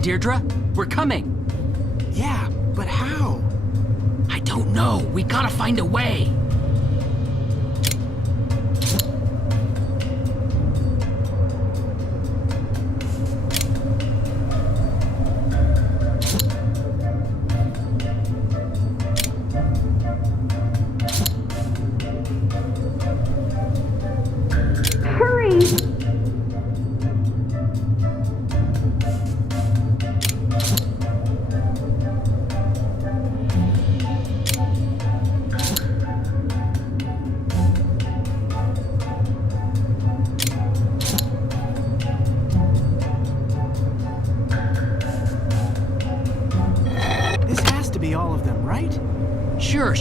on, Deirdre. We're coming. Yeah, but how? I don't know. We gotta find a way. Hurry! This has to be all of them, right? Sure.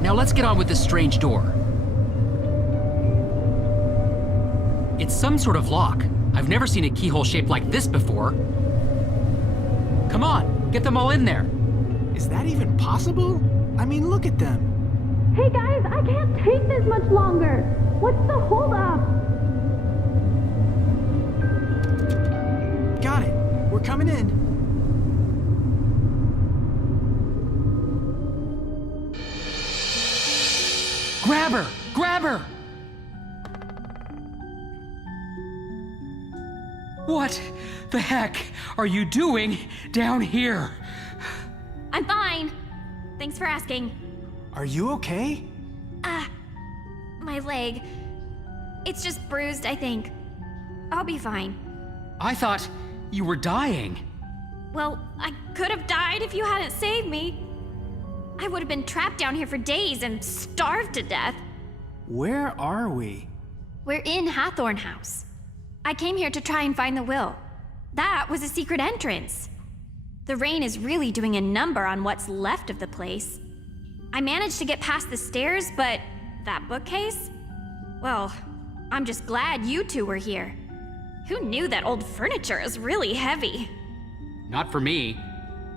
Now let's get on with this strange door. It's some sort of lock. I've never seen a keyhole shaped like this before. Come on, get them all in there. Is that even possible? I mean, look at them. Hey guys, I can't take this much longer. What's the holdup? Got it. We're coming in. Grab her! Grab her! What the heck are you doing down here? I'm fine. Thanks for asking. Are you okay? My leg. It's just bruised, I think. I'll be fine. I thought you were dying. Well, I could have died if you hadn't saved me. I would have been trapped down here for days and starved to death. Where are we? We're in Hathorn House. I came here to try and find the will. That was a secret entrance. The rain is really doing a number on what's left of the place. I managed to get past the stairs, but that bookcase? Well, I'm just glad you two were here. Who knew that old furniture is really heavy? Not for me.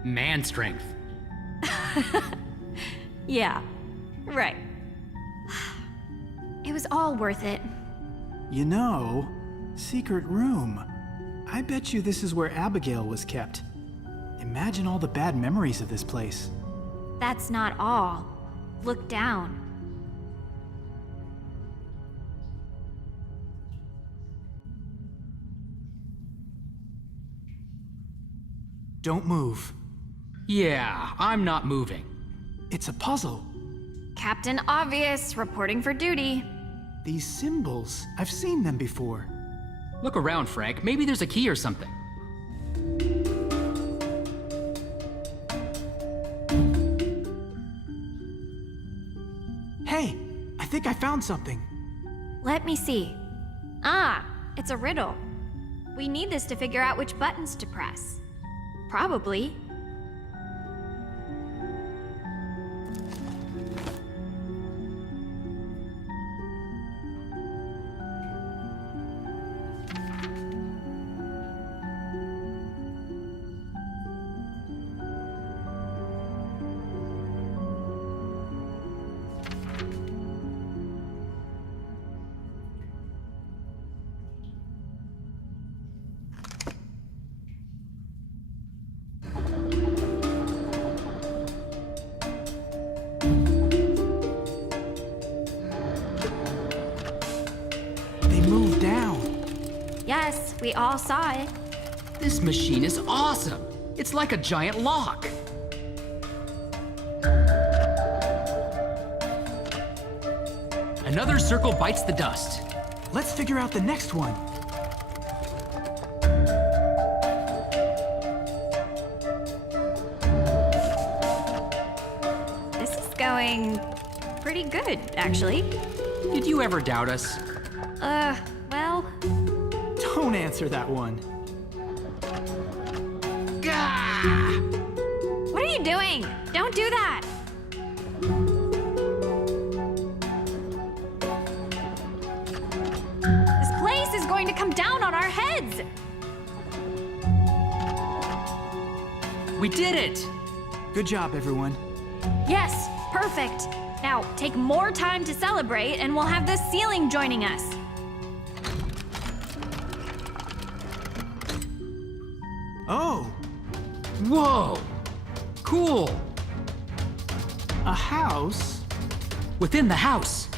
Man strength. Yeah, right. It was all worth it. You know, secret room. I bet you this is where Abigail was kept. Imagine all the bad memories of this place. That's not all. Look down. Don't move. Yeah, I'm not moving. It's a puzzle. Captain Obvious, reporting for duty. These symbols, I've seen them before. Look around, Frank. Maybe there's a key or something. Hey, I think I found something. Let me see. Ah, it's a riddle. We need this to figure out which buttons to press. Probably. Yes, we all saw it. This machine is awesome. It's like a giant lock. Another circle bites the dust. Let's figure out the next one. This is going pretty good, actually. Did you ever doubt us? Well... Don't answer that one. Gah! What are you doing? Don't do that! This place is going to come down on our heads! We did it! Good job, everyone. Yes, perfect. Now, take more time to celebrate and we'll have the ceiling joining us. Oh, Whoa! Cool! A house? Within the house.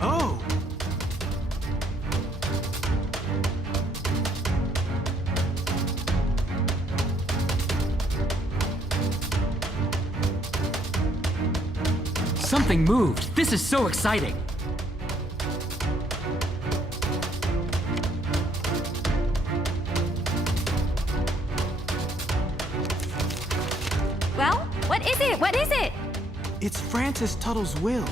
Oh! Something moved. This is so exciting. Well, what is it? What is it? It's Francis Tuttle's will.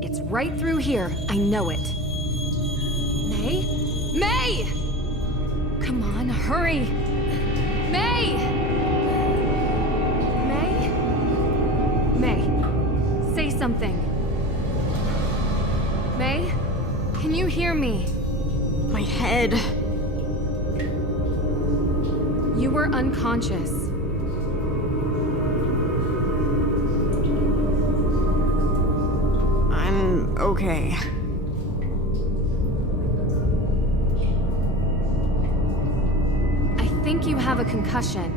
It's right through here. I know it. May? May! Come on, hurry! May! May? May, say something. May? Can you hear me? My head. You were unconscious. I'm okay. I think you have a concussion.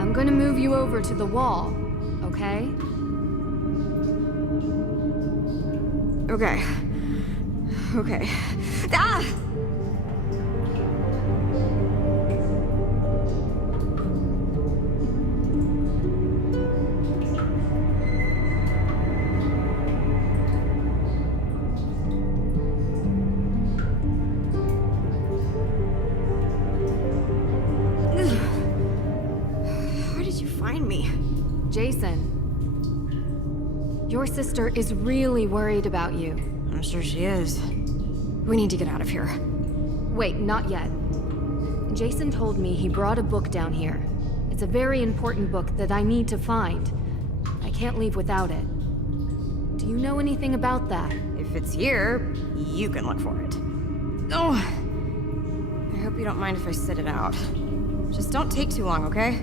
I'm gonna move you over to the wall, okay? Okay. Okay. Ah! Where did you find me? Jason, your sister is really worried about you. I'm sure she is. We need to get out of here. Wait, not yet. Jason told me he brought a book down here. It's a very important book that I need to find. I can't leave without it. Do you know anything about that? If it's here, you can look for it. Oh! I hope you don't mind if I sit it out. Just don't take too long, okay?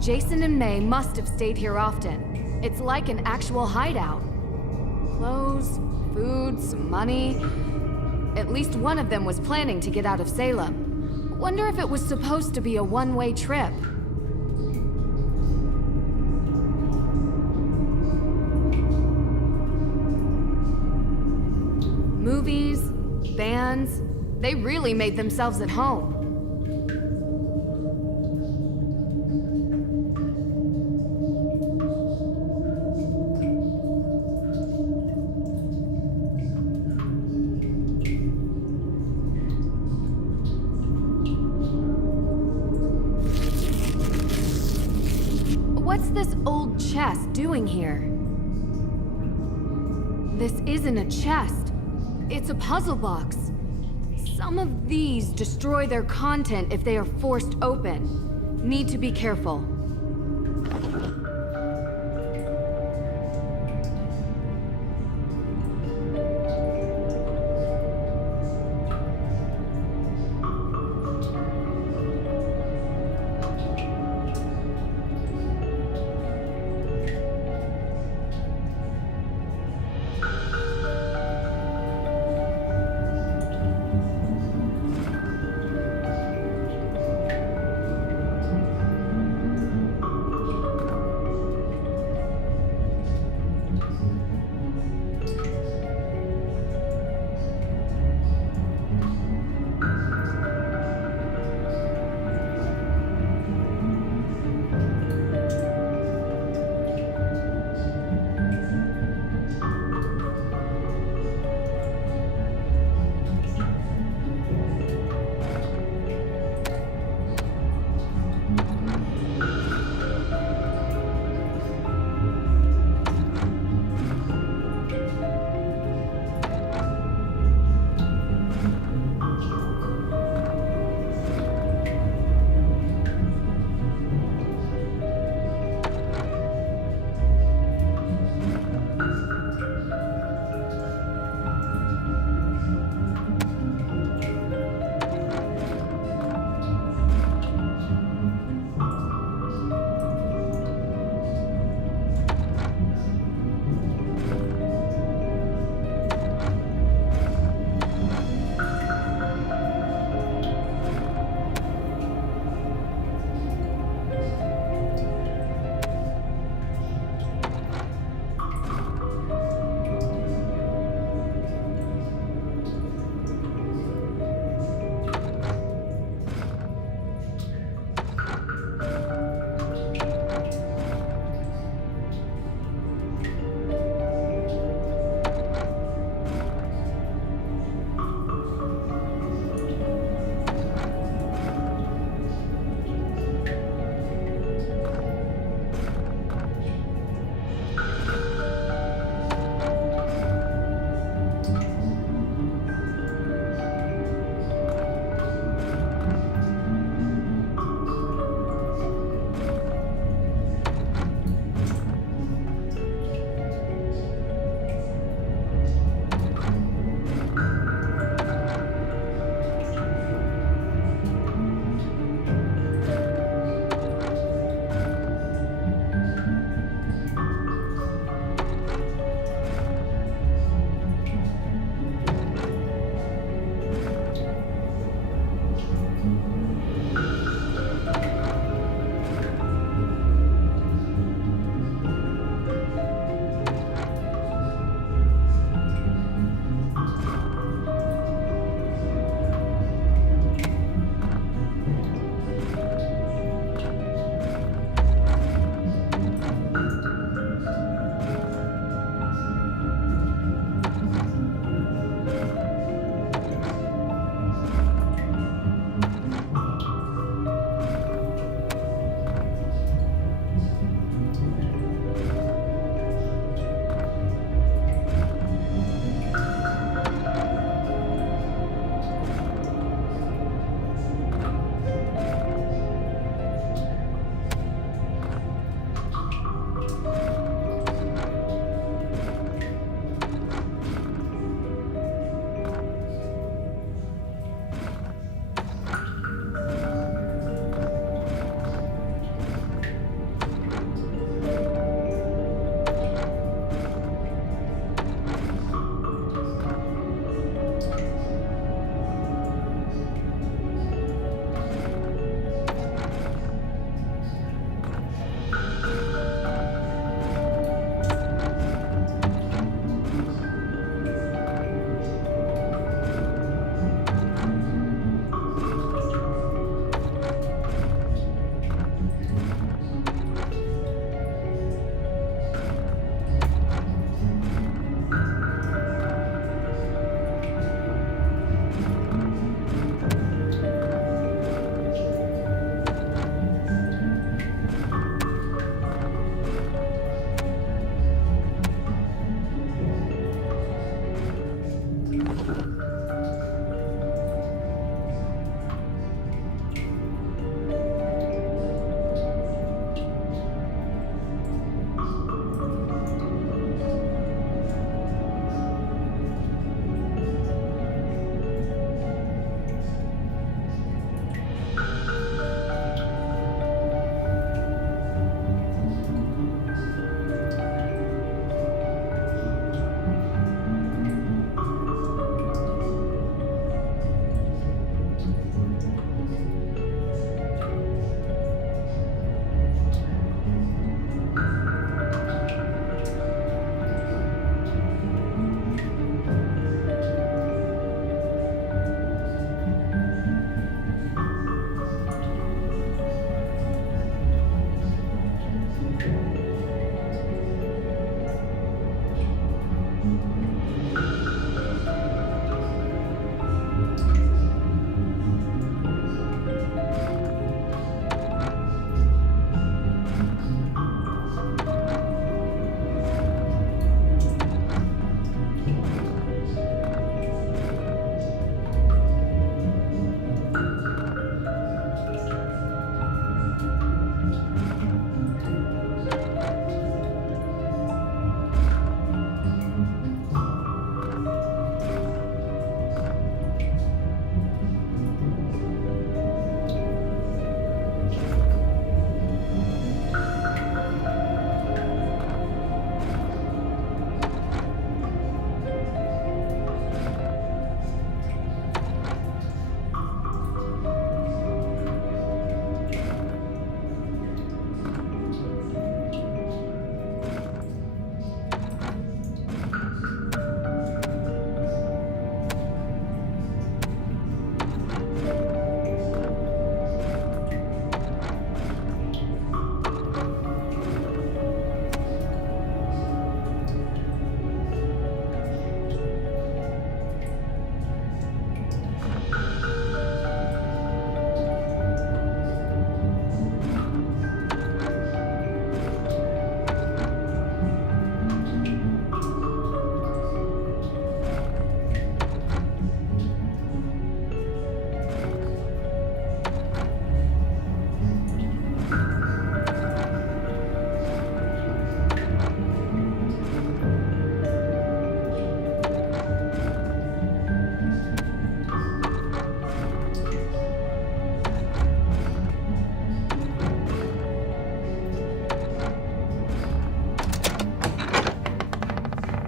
Jason and May must have stayed here often. It's like an actual hideout. Clothes, food, some money. At least one of them was planning to get out of Salem. Wonder if it was supposed to be a one-way trip. Movies, bands, they really made themselves at home. What's this old chest doing here? This isn't a chest. It's a puzzle box. Some of these destroy their content if they are forced open. Need to be careful.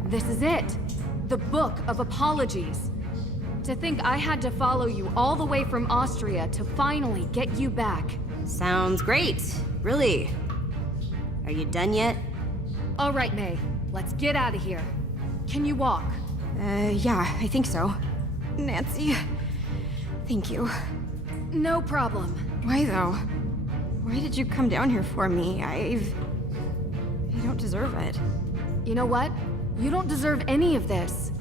This is it. The Book of Apologies. To think I had to follow you all the way from Austria to finally get you back. Sounds great. Really. Are you done yet? All right, May. Let's get out of here. Can you walk? Yeah, I think so. Nancy, thank you. No problem. Why though? Why did you come down here for me? I don't deserve it. You know what? You don't deserve any of this.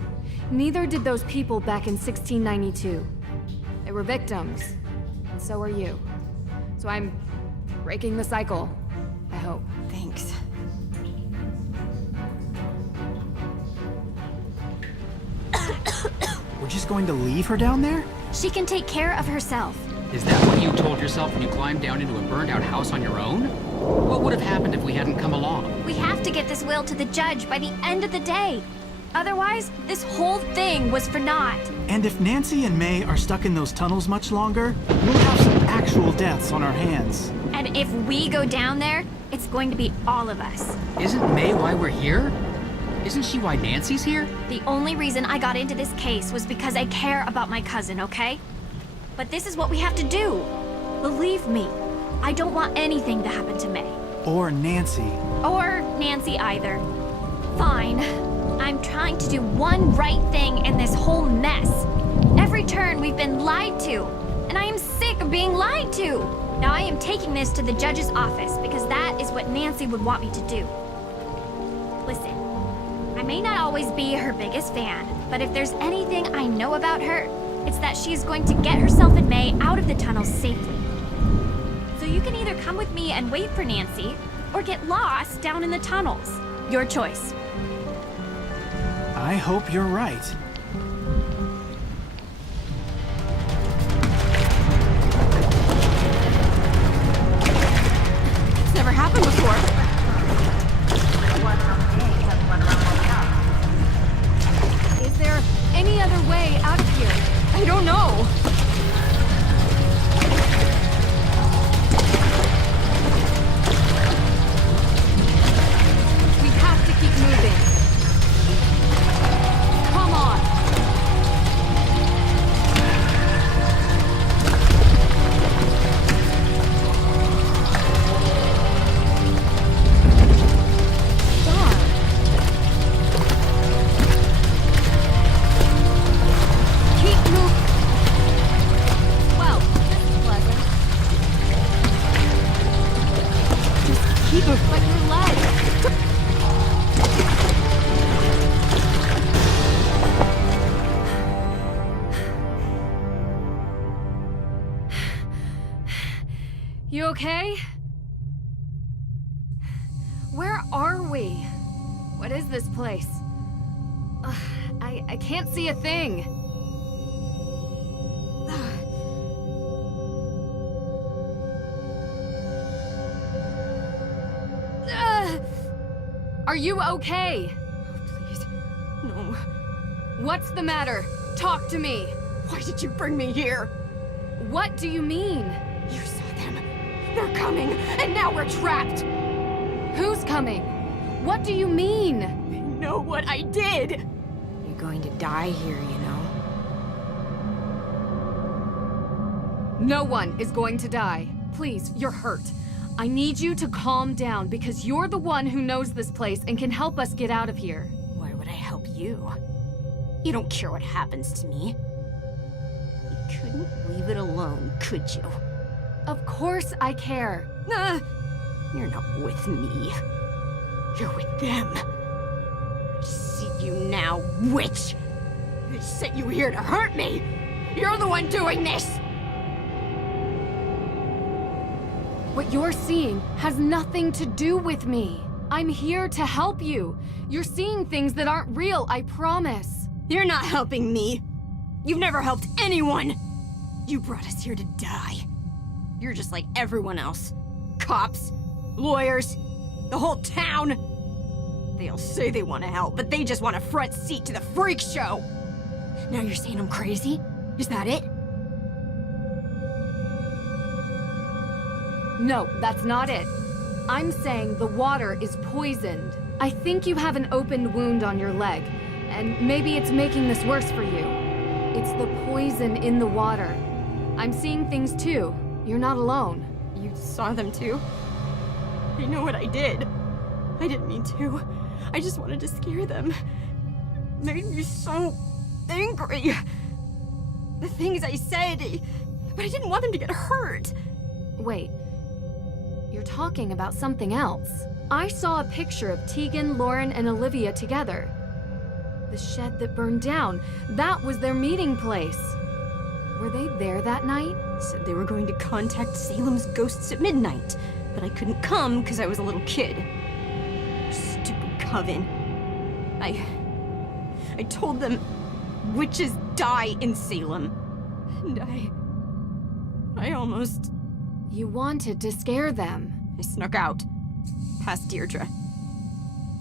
Neither did those people back in 1692. They were victims, and so are you. So I'm breaking the cycle, I hope. Thanks. We're just going to leave her down there? She can take care of herself. Is that what you told yourself when you climbed down into a burned-out house on your own? What would have happened if we hadn't come along? We have to get this will to the judge by the end of the day. Otherwise, this whole thing was for naught. And if Nancy and May are stuck in those tunnels much longer, we'll have some actual deaths on our hands. And if we go down there, it's going to be all of us. Isn't May why we're here? Isn't she why Nancy's here? The only reason I got into this case was because I care about my cousin, okay? But this is what we have to do. Believe me, I don't want anything to happen to May. Or Nancy. Or Nancy either. Fine. I'm trying to do one right thing in this whole mess. Every turn we've been lied to, and I am sick of being lied to. Now I am taking this to the judge's office because that is what Nancy would want me to do. Listen, I may not always be her biggest fan, but if there's anything I know about her, it's that she is going to get herself and May out of the tunnels safely. So you can either come with me and wait for Nancy, or get lost down in the tunnels. Your choice. I hope you're right. never happened before. Is there any other way out of here? I don't know. We have to keep moving. Come on. Darn. Keep moving. Well, this is pleasant. Just keep moving. But your leg. You okay? Where are we? What is this place? I can't see a thing. Are you okay? Please. No. What's the matter? Talk to me. Why did you bring me here? What do you mean? You saw them. They're coming, and now we're trapped. Who's coming? What do you mean? They know what I did. You're going to die here, you know. No one is going to die. Please, you're hurt. I need you to calm down because you're the one who knows this place and can help us get out of here. Why would I help you? You don't care what happens to me. You couldn't leave it alone, could you? Of course I care. You're not with me. You're with them. I see you now, witch. They sent you here to hurt me. You're the one doing this. What you're seeing has nothing to do with me. I'm here to help you. You're seeing things that aren't real, I promise. You're not helping me. You've never helped anyone. You brought us here to die. You're just like everyone else. Cops, lawyers, the whole town. They all say they want to help, but they just want a front seat to the freak show. Now you're saying I'm crazy? Is that it? No, that's not it. I'm saying the water is poisoned. I think you have an open wound on your leg, and maybe it's making this worse for you. It's the poison in the water. I'm seeing things too. You're not alone. You saw them too? They know what I did. I didn't mean to. I just wanted to scare them. It made me so angry. The things I said, but I didn't want them to get hurt. Wait. You're talking about something else. I saw a picture of Tegan, Lauren, and Olivia together. The shed that burned down, that was their meeting place. Were they there that night? Said they were going to contact Salem's ghosts at midnight, but I couldn't come because I was a little kid. Stupid coven. I told them witches die in Salem. And I almost... You wanted to scare them. I snuck out, past Deirdre.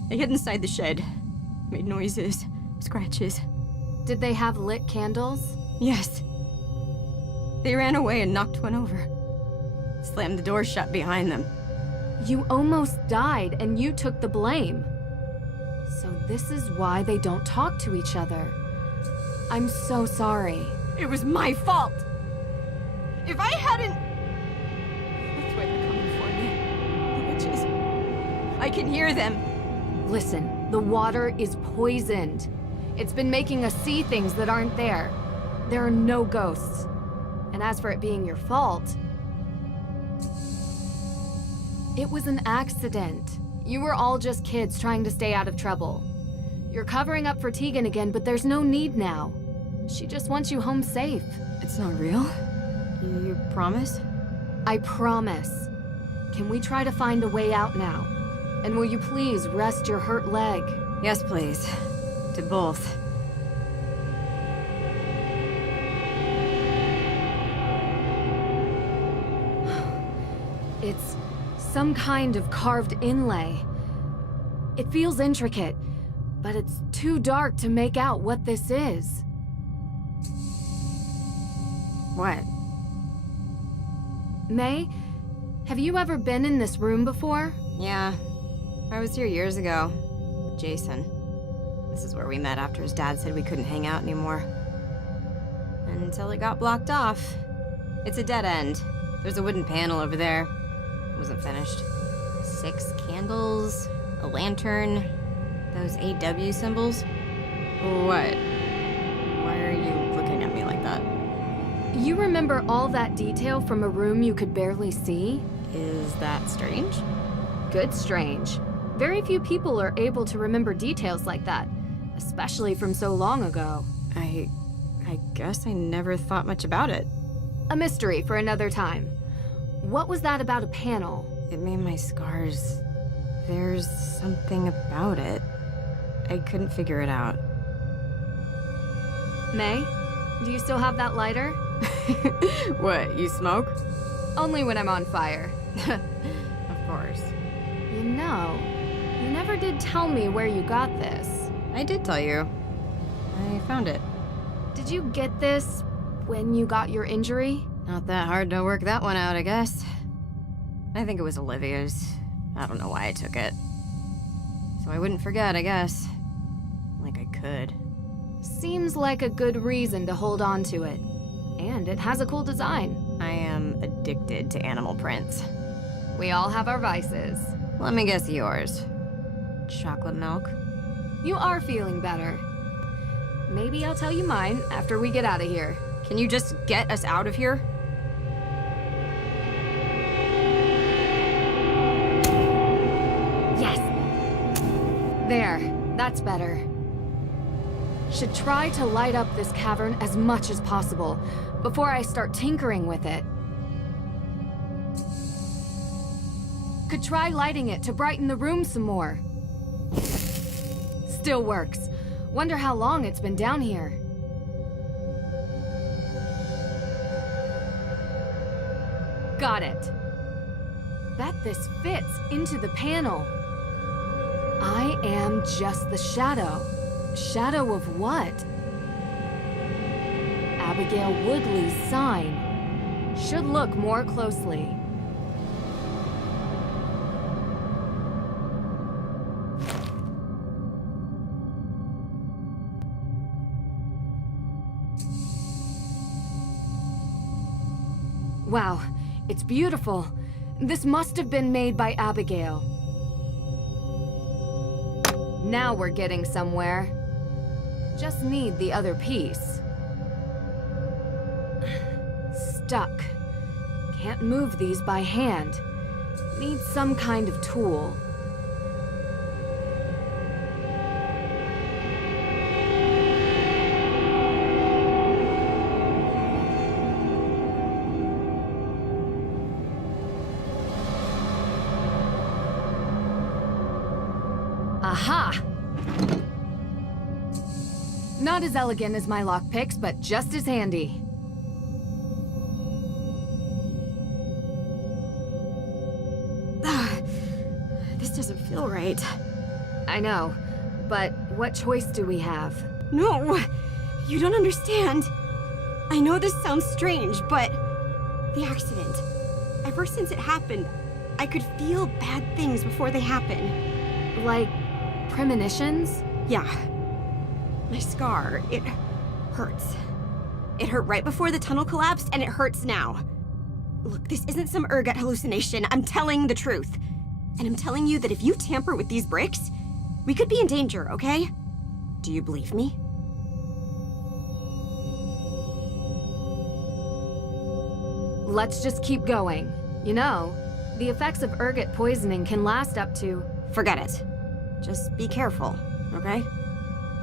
I hid inside the shed, made noises, scratches. Did they have lit candles? Yes. They ran away and knocked one over. Slammed the door shut behind them. You almost died and you took the blame. So this is why they don't talk to each other. I'm so sorry. It was my fault! If I hadn't... That's why they're coming for me. The witches. I can hear them. Listen, the water is poisoned. It's been making us see things that aren't there. There are no ghosts. And as for it being your fault, it was an accident. You were all just kids trying to stay out of trouble. You're covering up for Tegan again, but there's no need now. She just wants you home safe. It's not real? You promise? I promise. Can we try to find a way out now? And will you please rest your hurt leg? Yes, please. To both. It's some kind of carved inlay. It feels intricate, but it's too dark to make out what this is. What? May, have you ever been in this room before? Yeah. I was here years ago. With Jason. This is where we met after his dad said we couldn't hang out anymore. Until it got blocked off. It's a dead end. There's a wooden panel over there. It wasn't finished. 6 candles, a lantern, those AW symbols. What? Why are you looking at me like that? You remember all that detail from a room you could barely see? Is that strange? Good strange. Very few people are able to remember details like that, especially from so long ago. I guess I never thought much about it. A mystery for another time. What was that about a panel? It made my scars. There's something about it. I couldn't figure it out. May, do you still have that lighter? What, you smoke? Only when I'm on fire. Of course. You know, you never did tell me where you got this. I did tell you. I found it. Did you get this when you got your injury? Not that hard to work that one out, I guess. I think it was Olivia's. I don't know why I took it. So I wouldn't forget, I guess. Like I could. Seems like a good reason to hold on to it. And it has a cool design. I am addicted to animal prints. We all have our vices. Let me guess yours. Chocolate milk? You are feeling better. Maybe I'll tell you mine after we get out of here. Can you just get us out of here? Yes! There, that's better. Should try to light up this cavern as much as possible before I start tinkering with it. Could try lighting it to brighten the room some more. Still works. Wonder how long it's been down here. Got it. Bet this fits into the panel. I am just the shadow. Shadow of what? Abigail Woodley's sign. Should look more closely. Wow, it's beautiful. This must have been made by Abigail. Now we're getting somewhere. Just need the other piece. Stuck. Can't move these by hand. Need some kind of tool. Aha! Not as elegant as my lockpicks, but just as handy. This doesn't feel right. I know, but what choice do we have? No, you don't understand. I know this sounds strange, but the accident. Ever since it happened, I could feel bad things before they happen. Like, premonitions? Yeah. My scar, it hurts. It hurt right before the tunnel collapsed, and it hurts now. Look, this isn't some ergot hallucination. I'm telling the truth. And I'm telling you that if you tamper with these bricks, we could be in danger, okay? Do you believe me? Let's just keep going. You know, the effects of ergot poisoning can last up to... Forget it. Just be careful, okay?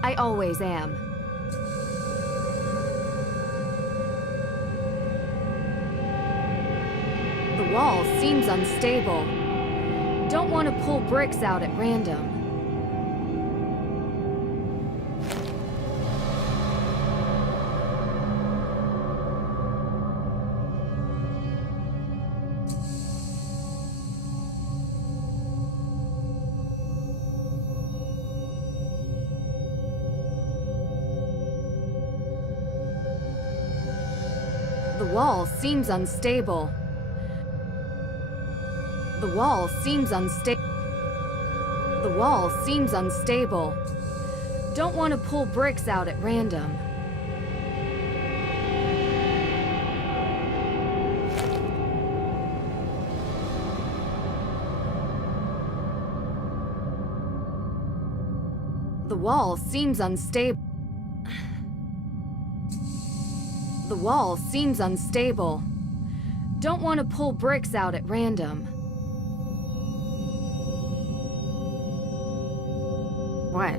I always am. The wall seems unstable. Don't want to pull bricks out at random. wall seems unstable. The wall seems unstable. The wall seems unstable. Don't want to pull bricks out at random. The wall seems unstable. The wall seems unstable. Don't want to pull bricks out at random. What?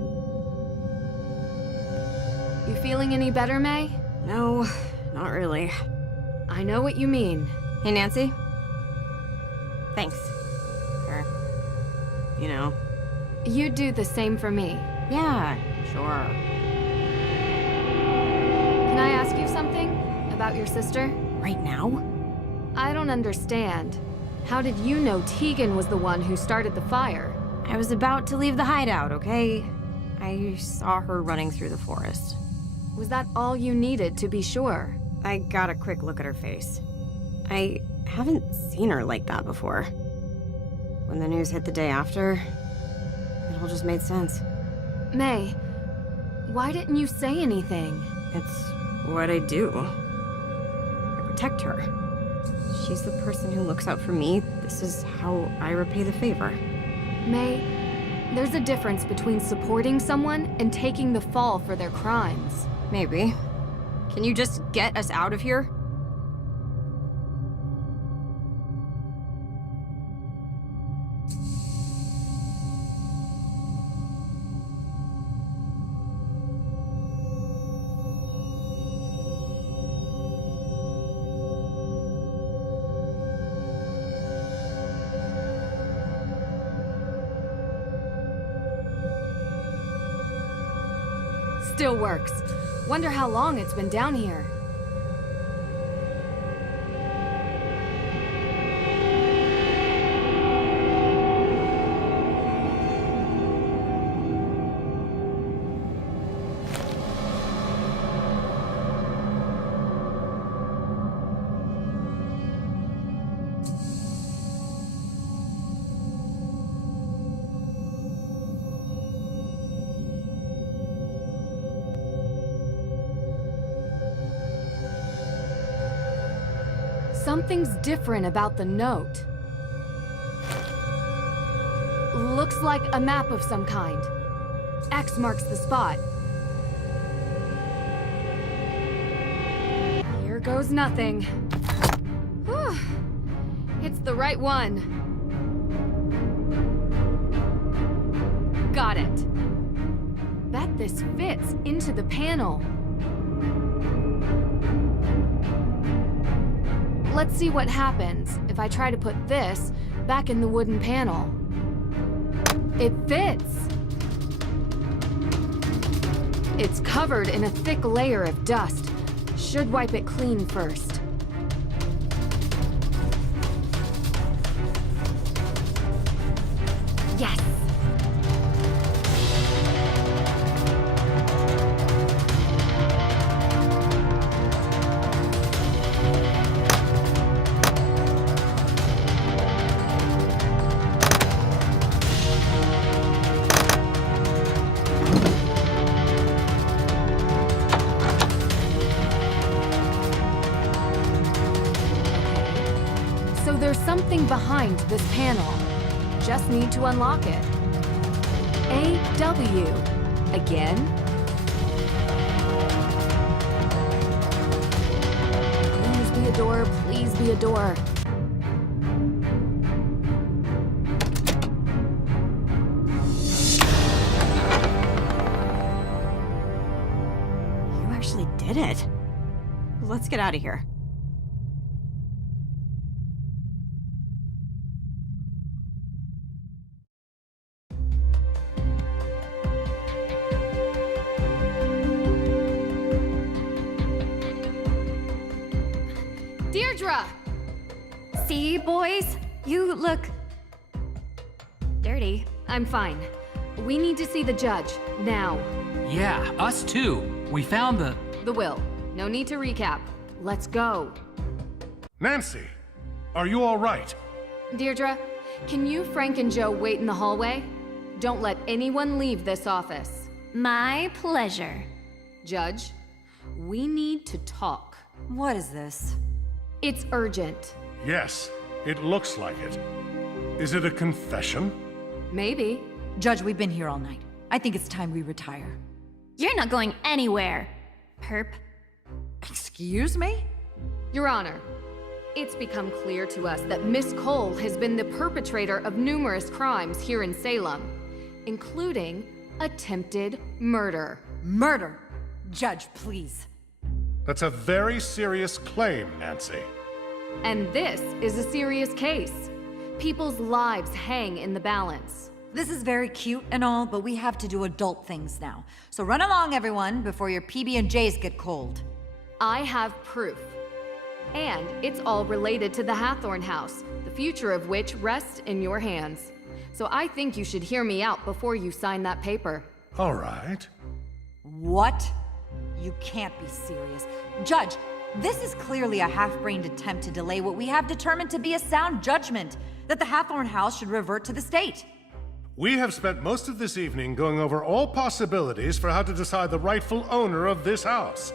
You feeling any better, May? No, not really. I know what you mean. Hey, Nancy? Thanks. For, you know. You'd do the same for me. Yeah, sure. Can I ask you something about your sister? Right now? I don't understand. How did you know Tegan was the one who started the fire? I was about to leave the hideout, okay? I saw her running through the forest. Was that all you needed to be sure? I got a quick look at her face. I haven't seen her like that before. When the news hit the day after, it all just made sense. May, why didn't you say anything? It's what I do. I protect her. She's the person who looks out for me. This is how I repay the favor. May, there's a difference between supporting someone and taking the fall for their crimes. Maybe. Can you just get us out of here? Still works. Wonder how long it's been down here. Something's different about the note. Looks like a map of some kind. X marks the spot. Here goes nothing. Whew. It's the right one. Got it. Bet this fits into the panel. Let's see what happens if I try to put this back in the wooden panel. It fits! It's covered in a thick layer of dust. Should wipe it clean first. Yes! So there's something behind this panel. Just need to unlock it. AW. Again? Please be a door, please be a door. You actually did it. Let's get out of here. Deirdre! See, boys? You look dirty. I'm fine. We need to see the judge, now. Yeah, us too. We found the... The will. No need to recap. Let's go. Nancy, are you all right? Deirdre, can you, Frank, and Joe wait in the hallway? Don't let anyone leave this office. My pleasure. Judge, we need to talk. What is this? It's urgent. Yes, it looks like it. Is it a confession? Maybe. Judge, we've been here all night. I think it's time we retire. You're not going anywhere, perp. Excuse me? Your Honor, it's become clear to us that Miss Cole has been the perpetrator of numerous crimes here in Salem, including attempted murder. Murder! Judge, please. That's a very serious claim, Nancy. And this is a serious case. People's lives hang in the balance. This is very cute and all, but we have to do adult things now. So run along, everyone, before your PB&Js get cold. I have proof. And it's all related to the Hathorn house, the future of which rests in your hands. So I think you should hear me out before you sign that paper. All right. What? You can't be serious. Judge, this is clearly a half-brained attempt to delay what we have determined to be a sound judgment, that the Hathorn house should revert to the state. We have spent most of this evening going over all possibilities for how to decide the rightful owner of this house.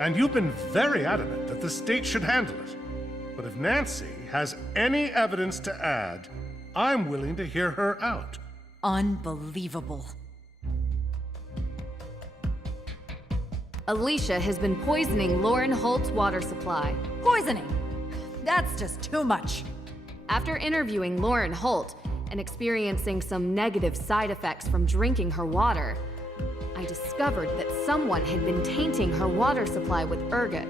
And you've been very adamant that the state should handle it. But if Nancy has any evidence to add, I'm willing to hear her out. Unbelievable. Alicia has been poisoning Lauren Holt's water supply. Poisoning! That's just too much. After interviewing Lauren Holt and experiencing some negative side effects from drinking her water, I discovered that someone had been tainting her water supply with ergot.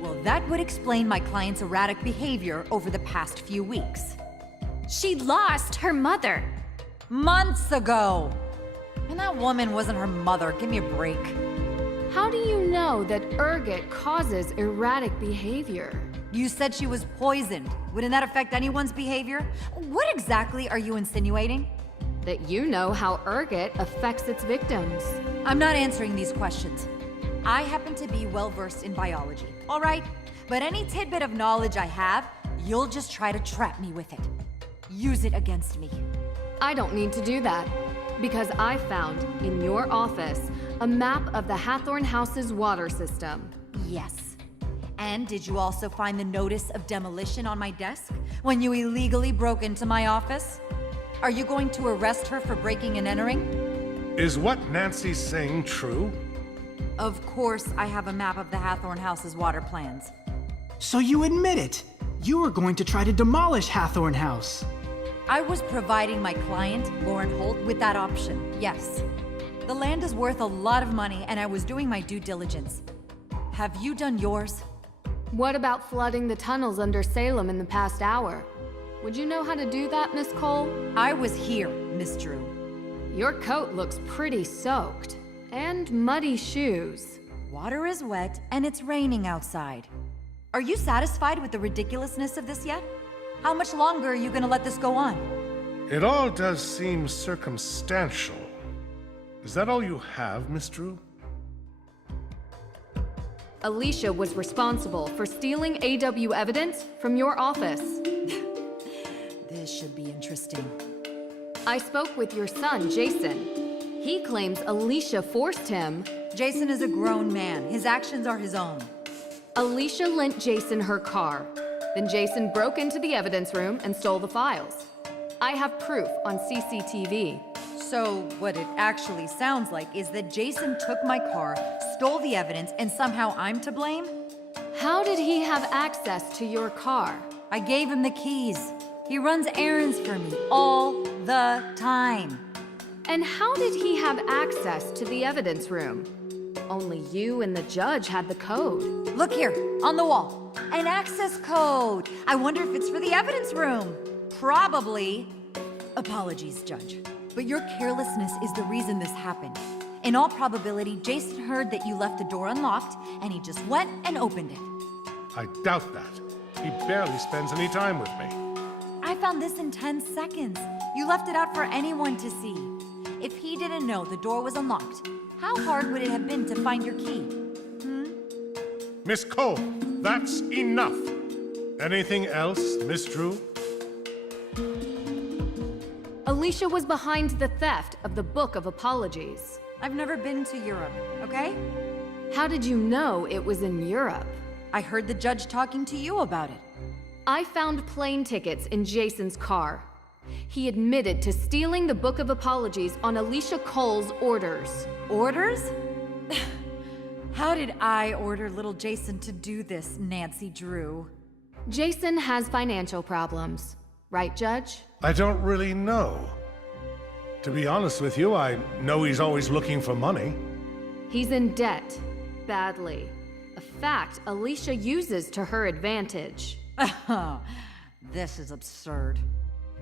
Well, that would explain my client's erratic behavior over the past few weeks. She lost her mother. Months ago! And that woman wasn't her mother. Give me a break. How do you know that ergot causes erratic behavior? You said she was poisoned. Wouldn't that affect anyone's behavior? What exactly are you insinuating? That you know how ergot affects its victims. I'm not answering these questions. I happen to be well-versed in biology, all right? But any tidbit of knowledge I have, you'll just try to trap me with it. Use it against me. I don't need to do that, because I found, in your office, a map of the Hathorn house's water system. Yes. And did you also find the notice of demolition on my desk when you illegally broke into my office? Are you going to arrest her for breaking and entering? Is what Nancy's saying true? Of course I have a map of the Hathorn house's water plans. So you admit it! You were going to try to demolish Hathorn House! I was providing my client, Lauren Holt, with that option, yes. The land is worth a lot of money, and I was doing my due diligence. Have you done yours? What about flooding the tunnels under Salem in the past hour? Would you know how to do that, Miss Cole? I was here, Miss Drew. Your coat looks pretty soaked. And muddy shoes. Water is wet, and it's raining outside. Are you satisfied with the ridiculousness of this yet? How much longer are you gonna let this go on? It all does seem circumstantial. Is that all you have, Miss Drew? Alicia was responsible for stealing AW evidence from your office. This should be interesting. I spoke with your son, Jason. He claims Alicia forced him. Jason is a grown man. His actions are his own. Alicia lent Jason her car. Then Jason broke into the evidence room and stole the files. I have proof on CCTV. So what it actually sounds like is that Jason took my car, stole the evidence, and somehow I'm to blame? How did he have access to your car? I gave him the keys. He runs errands for me all the time. And how did he have access to the evidence room? Only you and the judge had the code. Look here, on the wall. An access code. I wonder if it's for the evidence room. Probably. Apologies, Judge. But your carelessness is the reason this happened. In all probability, Jason heard that you left the door unlocked, and he just went and opened it. I doubt that. He barely spends any time with me. I found this in 10 seconds. You left it out for anyone to see. If he didn't know the door was unlocked, how hard would it have been to find your key? Miss Cole, that's enough. Anything else, Miss Drew? Alicia was behind the theft of the Book of Apologies. I've never been to Europe, okay? How did you know it was in Europe? I heard the judge talking to you about it. I found plane tickets in Jason's car. He admitted to stealing the Book of Apologies on Alicia Cole's orders. Orders? How did I order little Jason to do this, Nancy Drew? Jason has financial problems, right, Judge? I don't really know. To be honest with you, I know he's always looking for money. He's in debt, badly. A fact Alicia uses to her advantage. This is absurd.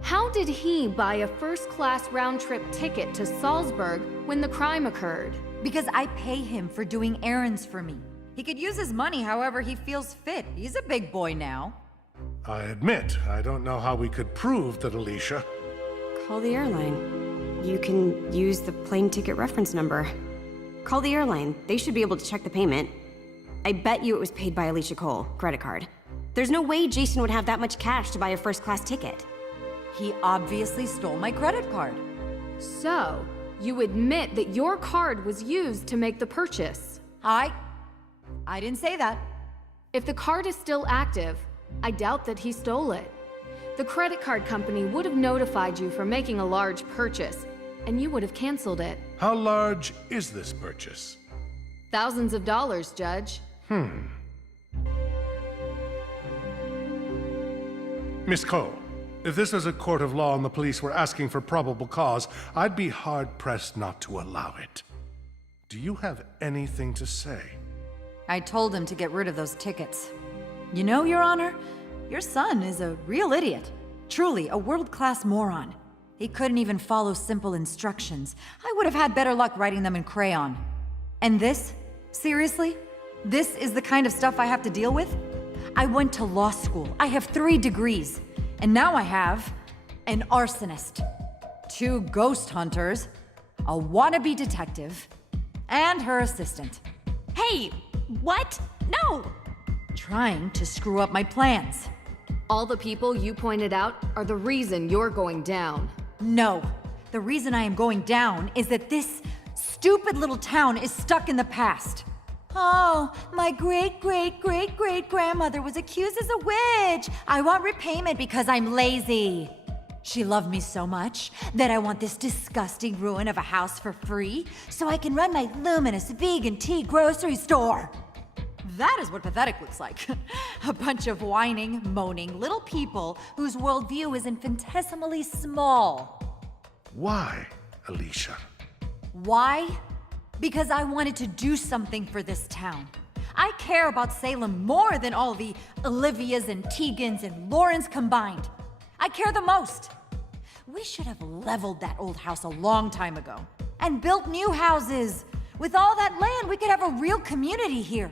How did he buy a first-class round-trip ticket to Salzburg when the crime occurred? Because I pay him for doing errands for me. He could use his money however he feels fit. He's a big boy now. I admit, I don't know how we could prove that Alicia... Call the airline. You can use the plane ticket reference number. Call the airline. They should be able to check the payment. I bet you it was paid by Alicia Cole, credit card. There's no way Jason would have that much cash to buy a first-class ticket. He obviously stole my credit card. So, you admit that your card was used to make the purchase. I didn't say that. If the card is still active, I doubt that he stole it. The credit card company would have notified you for making a large purchase, and you would have canceled it. How large is this purchase? Thousands of dollars, Judge. Miss Cole, if this was a court of law and the police were asking for probable cause, I'd be hard-pressed not to allow it. Do you have anything to say? I told him to get rid of those tickets. You know, Your Honor, your son is a real idiot. Truly, a world-class moron. He couldn't even follow simple instructions. I would have had better luck writing them in crayon. And this? Seriously? This is the kind of stuff I have to deal with? I went to law school. I have 3 degrees. And now I have an arsonist, 2 ghost hunters, a wannabe detective, and her assistant. Hey, what? No! Trying to screw up my plans. All the people you pointed out are the reason you're going down. No. The reason I am going down is that this stupid little town is stuck in the past. Oh, my great-great-great-great-grandmother was accused as a witch. I want repayment because I'm lazy. She loved me so much that I want this disgusting ruin of a house for free so I can run my luminous vegan tea grocery store. That is what pathetic looks like. A bunch of whining, moaning little people whose worldview is infinitesimally small. Why, Alicia? Why? Because I wanted to do something for this town. I care about Salem more than all the Olivias and Tegans and Laurens combined. I care the most. We should have leveled that old house a long time ago and built new houses. With all that land, we could have a real community here.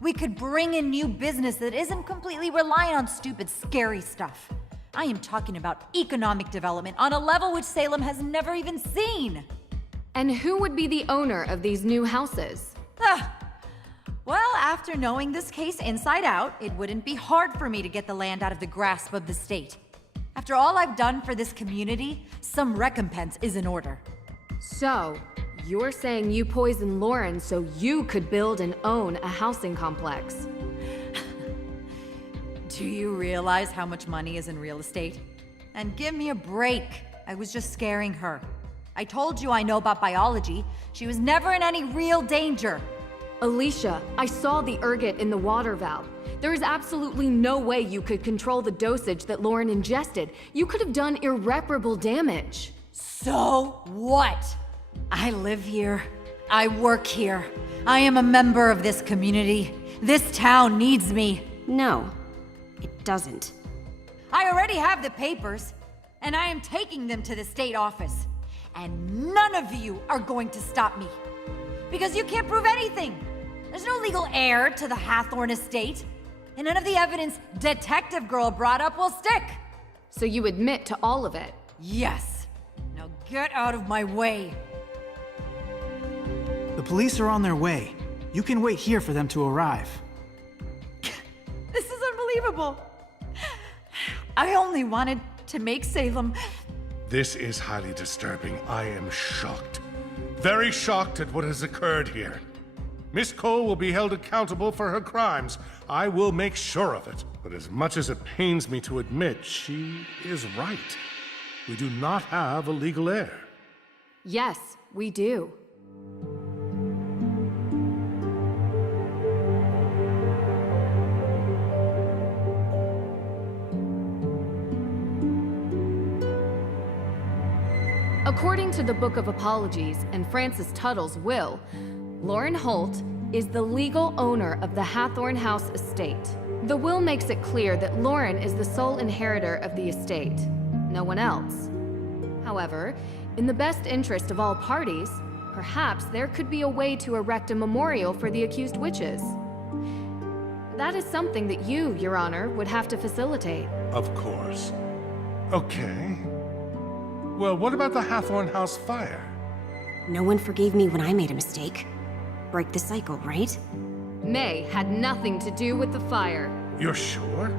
We could bring in new business that isn't completely reliant on stupid, scary stuff. I am talking about economic development on a level which Salem has never even seen. And who would be the owner of these new houses? Well, after knowing this case inside out, it wouldn't be hard for me to get the land out of the grasp of the state. After all I've done for this community, some recompense is in order. So, you're saying you poisoned Lauren so you could build and own a housing complex? Do you realize how much money is in real estate? And give me a break. I was just scaring her. I told you I know about biology. She was never in any real danger. Alicia, I saw the ergot in the water valve. There is absolutely no way you could control the dosage that Lauren ingested. You could have done irreparable damage. So what? I live here. I work here. I am a member of this community. This town needs me. No, it doesn't. I already have the papers, and I am taking them to the state office. And none of you are going to stop me. Because you can't prove anything. There's no legal heir to the Hathorne estate. And none of the evidence Detective Girl brought up will stick. So you admit to all of it? Yes. Now get out of my way. The police are on their way. You can wait here for them to arrive. This is unbelievable. I only wanted to make Salem. This is highly disturbing. I am shocked. Very shocked at what has occurred here. Miss Cole will be held accountable for her crimes. I will make sure of it. But as much as it pains me to admit, she is right. We do not have a legal heir. Yes, we do. According to the Book of Apologies and Francis Tuttle's will, Lauren Holt is the legal owner of the Hathorn House estate. The will makes it clear that Lauren is the sole inheritor of the estate, no one else. However, in the best interest of all parties, perhaps there could be a way to erect a memorial for the accused witches. That is something that you, Your Honor, would have to facilitate. Of course. Okay. Well, what about the Hathorn House fire? No one forgave me when I made a mistake. Break the cycle, right? May had nothing to do with the fire, You're sure?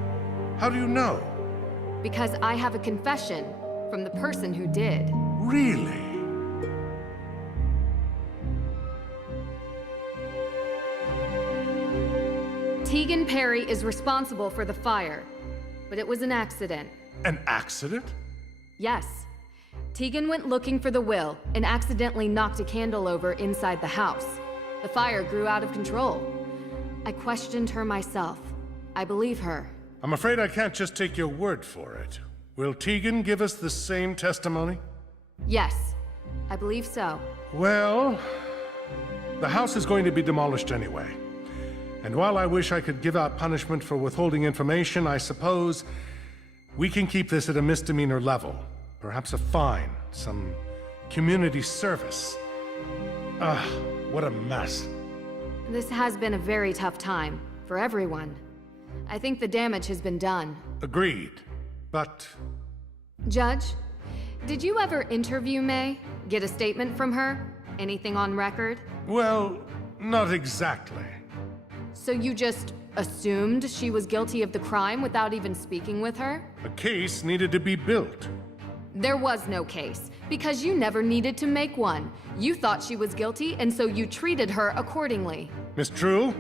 How do you know? because I have a confession from the person who did. Really? Tegan Perry is responsible for the fire, but it was an accident. An accident? Yes. Tegan went looking for the will and accidentally knocked a candle over inside the house. The fire grew out of control. I questioned her myself. I believe her. I'm afraid I can't just take your word for it. Will Tegan give us the same testimony? Yes, I believe so. Well, the house is going to be demolished anyway. And while I wish I could give out punishment for withholding information, I suppose we can keep this at a misdemeanor level. Perhaps a fine, some community service. What a mess. This has been a very tough time for everyone. I think the damage has been done. Agreed. But Judge, did you ever interview May? Get a statement from her? Anything on record? well, not exactly. So you just assumed she was guilty of the crime without even speaking with her? A case needed to be built. There was no case, because you never needed to make one. You thought she was guilty, and so you treated her accordingly. Miss True,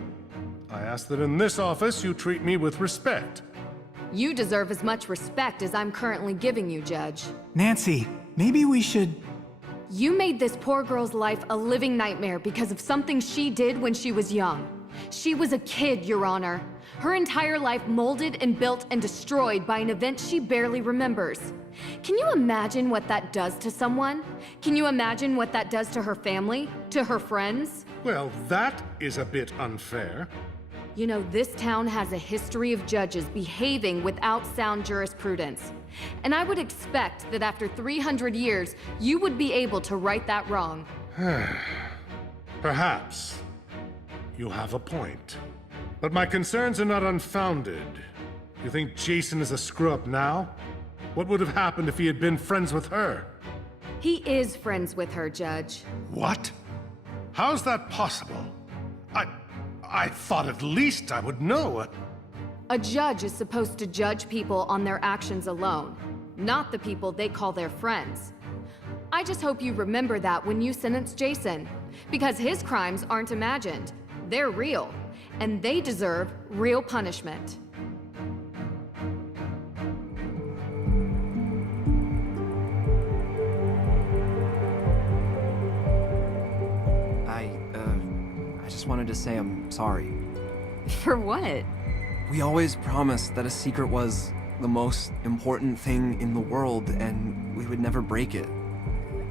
I ask that in this office you treat me with respect. You deserve as much respect as I'm currently giving you, Judge. Nancy, maybe we should... You made this poor girl's life a living nightmare because of something she did when she was young. She was a kid, Your Honor. Her entire life molded and built and destroyed by an event she barely remembers. Can you imagine what that does to someone? Can you imagine what that does to her family? To her friends? Well, that is a bit unfair. You know, this town has a history of judges behaving without sound jurisprudence. And I would expect that after 300 years, you would be able to right that wrong. Perhaps. You have a point. But my concerns are not unfounded. You think Jason is a screw-up now? What would have happened if he had been friends with her? He is friends with her, Judge. What? How's that possible? I thought at least I would know. A judge is supposed to judge people on their actions alone, not the people they call their friends. I just hope you remember that when you sentence Jason, because his crimes aren't imagined. They're real, and they deserve real punishment. I just wanted to say I'm sorry. For what? We always promised that a secret was the most important thing in the world, and we would never break it.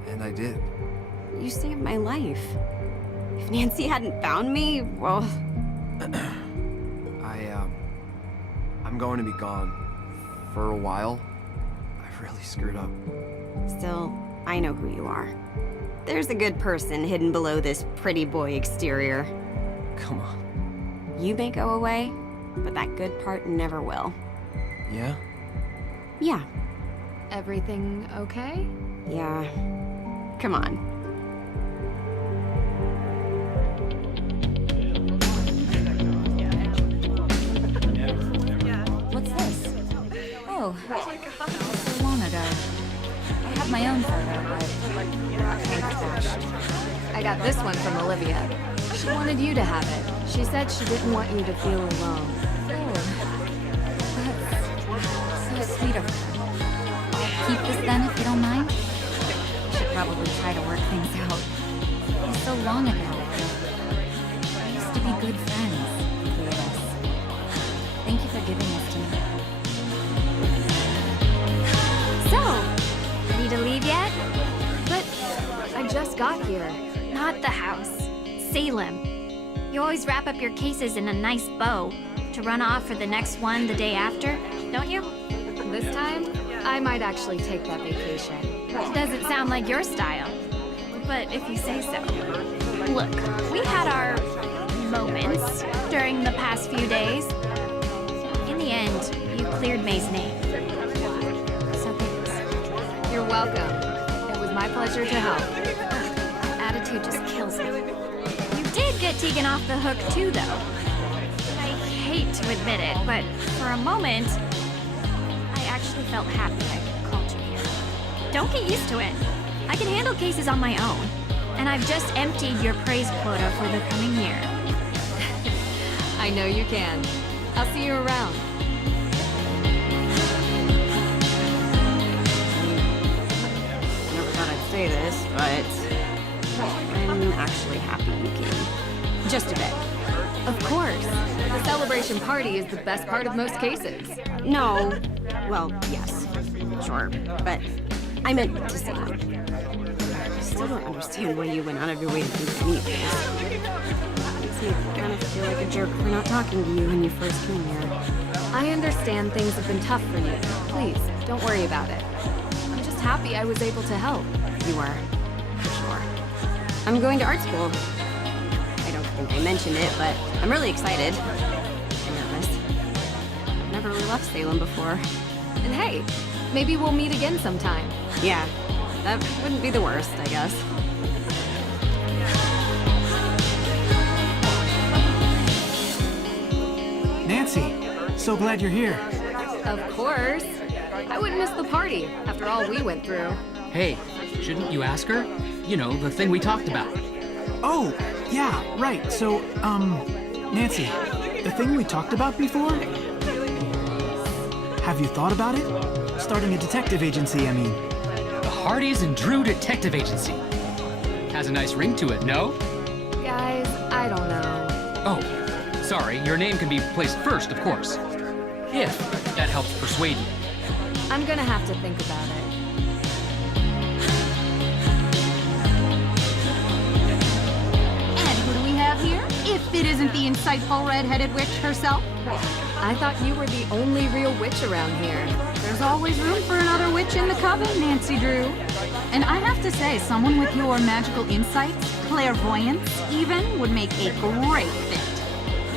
And I did. You saved my life. If Nancy hadn't found me, well... I'm going to be gone. For a while. I really screwed up. Still, I know who you are. There's a good person hidden below this pretty boy exterior. Come on. You may go away, but that good part never will. Yeah? Yeah. Everything okay? Yeah. Come on. What's this? Oh, So long ago. I have my own photo, but they're trashed. I got this one from Olivia. She wanted you to have it. She said she didn't want you to feel alone. Oh, that's so sweet of her. I'll keep this then if you don't mind. We should probably try to work things out. It was so long ago. We used to be good friends, the three of us. Thank you for giving this to me. So, ready to leave yet? But I just got here. Not the house. Salem. You always wrap up your cases in a nice bow to run off for the next one the day after, don't you? This time, I might actually take that vacation. Doesn't sound like your style. But if you say so. Look, we had our moments during the past few days. In the end, you cleared May's name. So thanks. You're welcome. It was my pleasure to help. Attitude just kills me. You did get Tegan off the hook too, though. I hate to admit it, but for a moment, I actually felt happy I called you here. Don't get used to it. I can handle cases on my own, and I've just emptied your praise quota for the coming year. I know you can. I'll see you around. Never thought I'd say this, but I'm actually happy you came. Just a bit. Of course. The celebration party is the best part of most cases. No. Well, yes. Sure. But I meant to say that. I still don't understand why you went out of your way to do any of this. Makes me kind of feel like a jerk for not talking to you when you first came here. I understand things have been tough for you. Please, don't worry about it. I'm just happy I was able to help. You were. For sure. I'm going to art school. I don't think I mentioned it, but I'm really excited. I'm nervous. I've never really left Salem before. And hey, maybe we'll meet again sometime. Yeah, that wouldn't be the worst, I guess. Nancy, so glad you're here. Of course. I wouldn't miss the party after all we went through. Hey, shouldn't you ask her? You know, the thing we talked about. Oh, yeah, right. So, Nancy, the thing we talked about before? Have you thought about it? Starting a detective agency, I mean. The Hardys and Drew Detective Agency. Has a nice ring to it, no? Guys, I don't know. Oh, sorry, your name can be placed first, of course. If that helps persuade you. I'm gonna have to think about it. And who do we have here? If it isn't the insightful red-headed witch herself. I thought you were the only real witch around here. There's always room for another witch in the coven, Nancy Drew. And I have to say, someone with your magical insights, clairvoyance even, would make a great fit.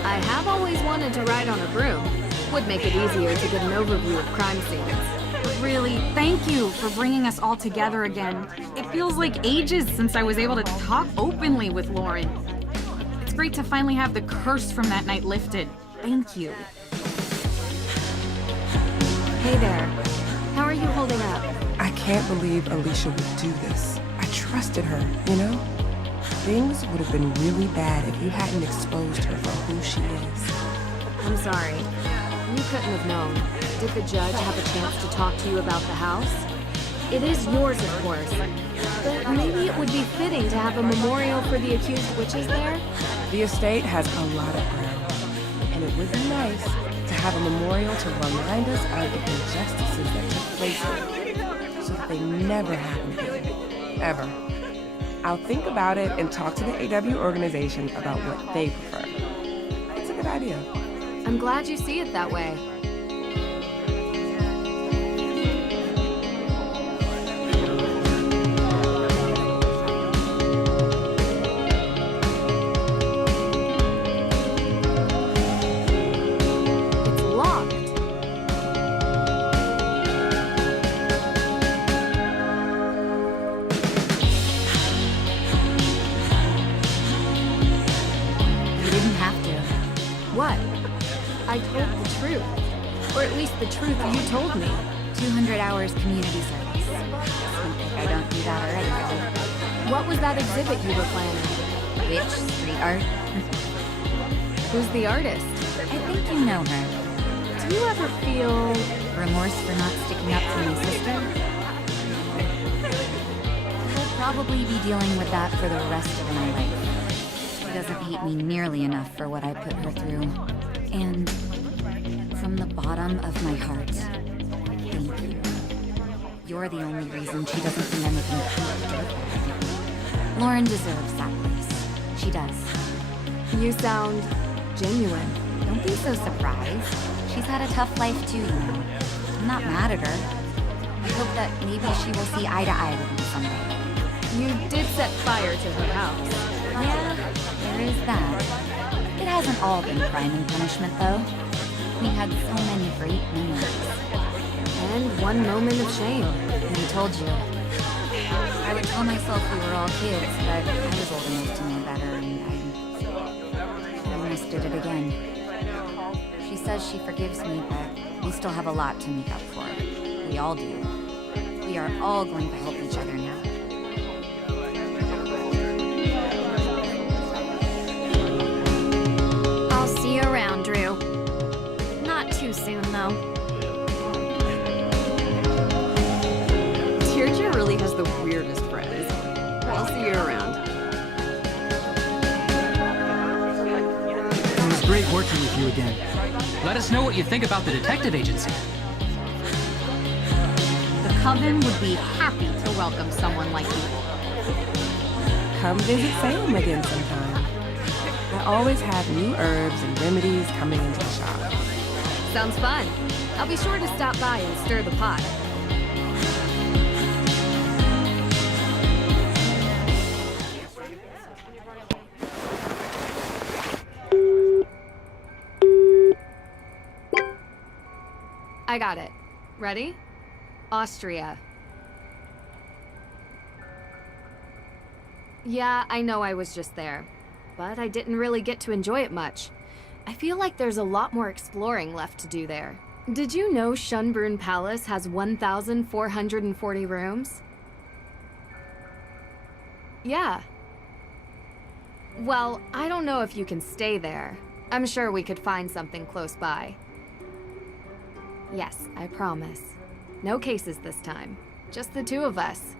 I have always wanted to ride on a broom. Would make it easier to get an overview of crime scenes. But really, thank you for bringing us all together again. It feels like ages since I was able to talk openly with Lauren. It's great to finally have the curse from that night lifted. Thank you. Hey there. How are you holding up? I can't believe Alicia would do this. I trusted her, you know? Things would have been really bad if you hadn't exposed her for who she is. I'm sorry. You couldn't have known. Did the judge have a chance to talk to you about the house? It is yours, of course. But maybe it would be fitting to have a memorial for the accused witches there? The estate has a lot of ground, and it would be nice to have a memorial to remind us of the injustices that took place here, so that they never happen again. Ever. I'll think about it and talk to the AW organization about what they prefer. It's a good idea. I'm glad you see it that way. It's locked. You didn't have to. What? I told the truth. Or at least the truth you told me. 200 hours community service. Don't think I don't do that already, though. What was that exhibit you were planning? Witch street art. Who's the artist? I think you know her. Do you ever feel Remorse for not sticking up for my sister? I'll probably be dealing with that for the rest of my life. She doesn't hate me nearly enough for what I put her through. And from the bottom of my heart, thank you. You're the only reason she doesn't think I'm a complete dirtbag. Lauren deserves that place. She does. you sound genuine? Don't be so surprised. She's had a tough life too, you know. I'm not mad at her. I hope that maybe she will see eye to eye with me someday. You did set fire to her house. Yeah, there is that. It hasn't all been crime and punishment, though. We had so many great memories. And one moment of shame. I told you. I would tell myself we were all kids, but I was old enough to know better, and I almost did it again. She says she forgives me, but we still have a lot to make up for. We all do. We are all going to help each other now. I'll see you around, Drew. Not too soon, though. Deirdre really has the weirdest friends. I'll see you around. It was great working with you again. Let us know what you think about the detective agency. The Coven would be happy to welcome someone like you. Come visit Salem again sometime. I always have new herbs and remedies coming into the shop. Sounds fun. I'll be sure to stop by and stir the pot. I got it. Ready? Austria. Yeah, I know I was just there, but I didn't really get to enjoy it much. I feel like there's a lot more exploring left to do there. Did you know Schönbrunn Palace has 1,440 rooms? Yeah. Well, I don't know if you can stay there. I'm sure we could find something close by. Yes, I promise. No cases this time. Just the two of us.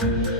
Bye.